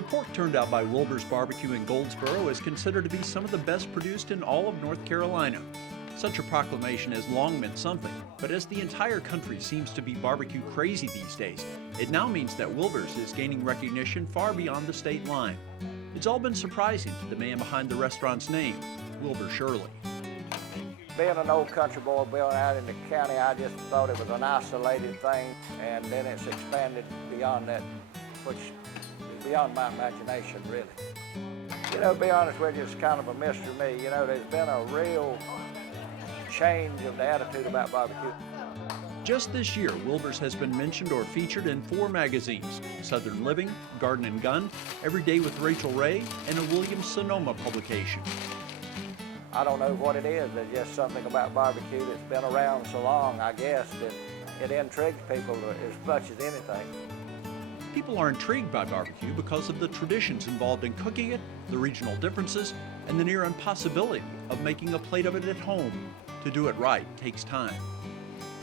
The pork turned out by Wilber's Barbecue in Goldsboro is considered to be some of the best produced in all of North Carolina. Such a proclamation has long meant something, but as the entire country seems to be barbecue crazy these days, it now means that Wilber's is gaining recognition far beyond the state line. It's all been surprising to the man behind the restaurant's name, Wilber Shirley. Being an old country boy built out in the county, I just thought it was an isolated thing, and then it's expanded beyond that, which is beyond my imagination, really. You know, to be honest with you, it's kind of a mystery to me. You know, there's been a real change of the attitude about barbecue. Just this year, Wilber's has been mentioned or featured in 4 magazines: Southern Living, Garden and Gun, Every Day with Rachel Ray, and a Williams-Sonoma publication. I don't know what it is. There's just something about barbecue that's been around so long, I guess, that it intrigues people as much as anything. People are intrigued by barbecue because of the traditions involved in cooking it, the regional differences, and the near impossibility of making a plate of it at home. To do it right takes time.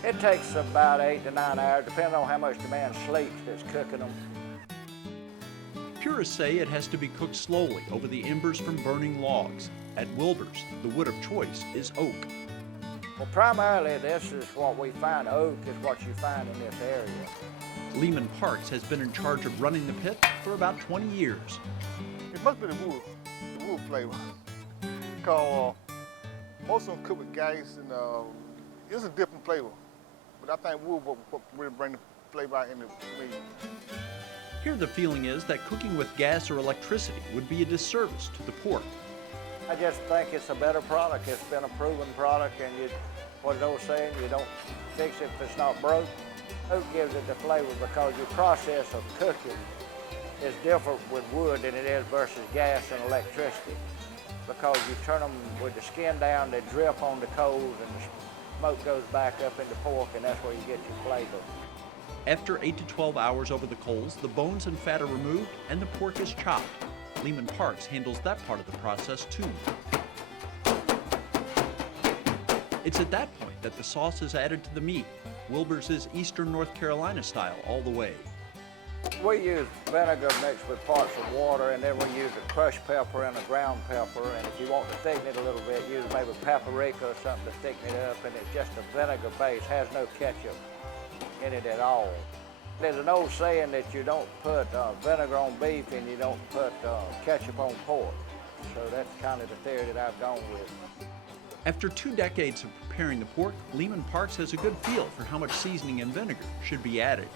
It takes about 8 to 9 hours, depending on how much the man sleeps that's cooking them. Purists say it has to be cooked slowly over the embers from burning logs. At Wilber's, the wood of choice is oak. Well, primarily this is what we find. Oak is what you find in this area. Lehman Parks has been in charge of running the pit for about 20 years. It must be the wood flavor. Because most of them cook with gas, and it's a different flavor. But I think wood will really bring the flavor out in the meat. Here the feeling is that cooking with gas or electricity would be a disservice to the pork. I just think it's a better product. It's been a proven product, and what the old saying, you don't fix it if it's not broke. Oak gives it the flavor because your process of cooking is different with wood than it is versus gas and electricity. Because you turn them with the skin down, they drip on the coals, and the smoke goes back up into pork, and that's where you get your flavor. After 8 to 12 hours over the coals, the bones and fat are removed and the pork is chopped. Lehman Parks handles that part of the process too. It's at that point that the sauce is added to the meat. Wilber's is Eastern North Carolina style all the way. We use vinegar mixed with parts of water, and then we use a crushed pepper and a ground pepper, and if you want to thicken it a little bit, use maybe paprika or something to thicken it up, and it's just a vinegar base, has no ketchup in it at all. There's an old saying that you don't put vinegar on beef and you don't put ketchup on pork. So that's kind of the theory that I've gone with. After 2 decades of preparing the pork, Lehman Parks has a good feel for how much seasoning and vinegar should be added.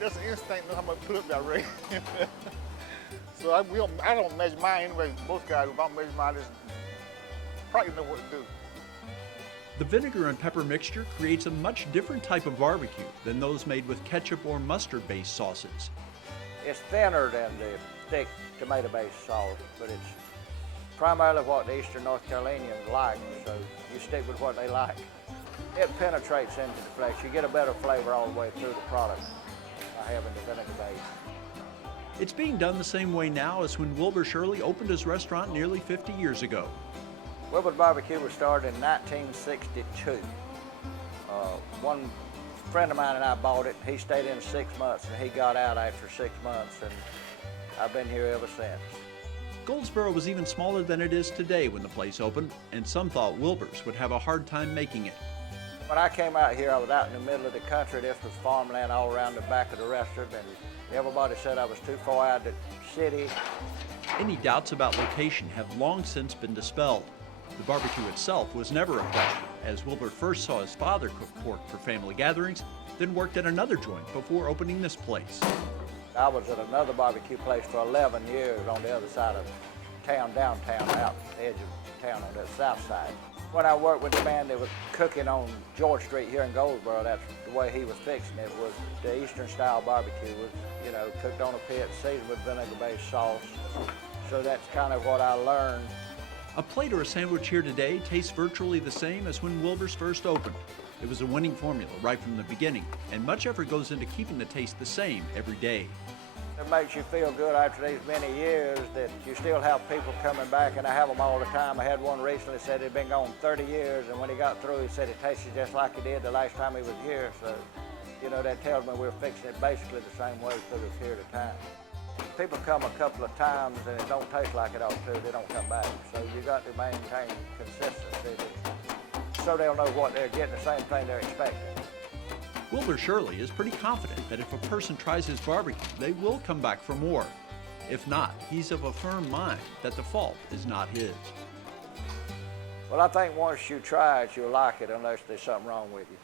That's an instinct, know how much to put up that rate. So I don't measure mine anyway. Most guys, if I measure mine, just probably know what to do. The vinegar and pepper mixture creates a much different type of barbecue than those made with ketchup or mustard-based sauces. It's thinner than the thick tomato-based sauce, but it's primarily what the Eastern North Carolinians like, so you stick with what they like. It penetrates into the flesh. You get a better flavor all the way through the product by having the vinegar base. It's being done the same way now as when Wilber Shirley opened his restaurant nearly 50 years ago. Wilber's Barbecue was started in 1962. One friend of mine and I bought it. He stayed in 6 months, and he got out after 6 months, and I've been here ever since. Goldsboro was even smaller than it is today when the place opened, and some thought Wilber's would have a hard time making it. When I came out here, I was out in the middle of the country. This was farmland all around the back of the restaurant, and everybody said I was too far out of the city. Any doubts about location have long since been dispelled. The barbecue itself was never a question, as Wilber first saw his father cook pork for family gatherings, then worked at another joint before opening this place. I was at another barbecue place for 11 years on the other side of town, downtown, out the edge of town on the south side. When I worked with the man that was cooking on George Street here in Goldsboro, that's the way he was fixing it, was the Eastern style barbecue, was, you know, cooked on a pit, seasoned with vinegar-based sauce. So that's kind of what I learned. A plate or a sandwich here today tastes virtually the same as when Wilber's first opened. It was a winning formula right from the beginning, and much effort goes into keeping the taste the same every day. It makes you feel good after these many years that you still have people coming back, and I have them all the time. I had one recently said he'd been gone 30 years, and when he got through, he said it tasted just like it did the last time he was here. So, you know, that tells me we're fixing it basically the same way through this period of time. people come a couple of times and it don't taste like it ought to, they don't come back. So you got to maintain consistency so they'll know what they're getting, the same thing they're expecting. Wilber Shirley is pretty confident that if a person tries his barbecue, they will come back for more. If not, he's of a firm mind that the fault is not his. Well, I think once you try it, you'll like it unless there's something wrong with you.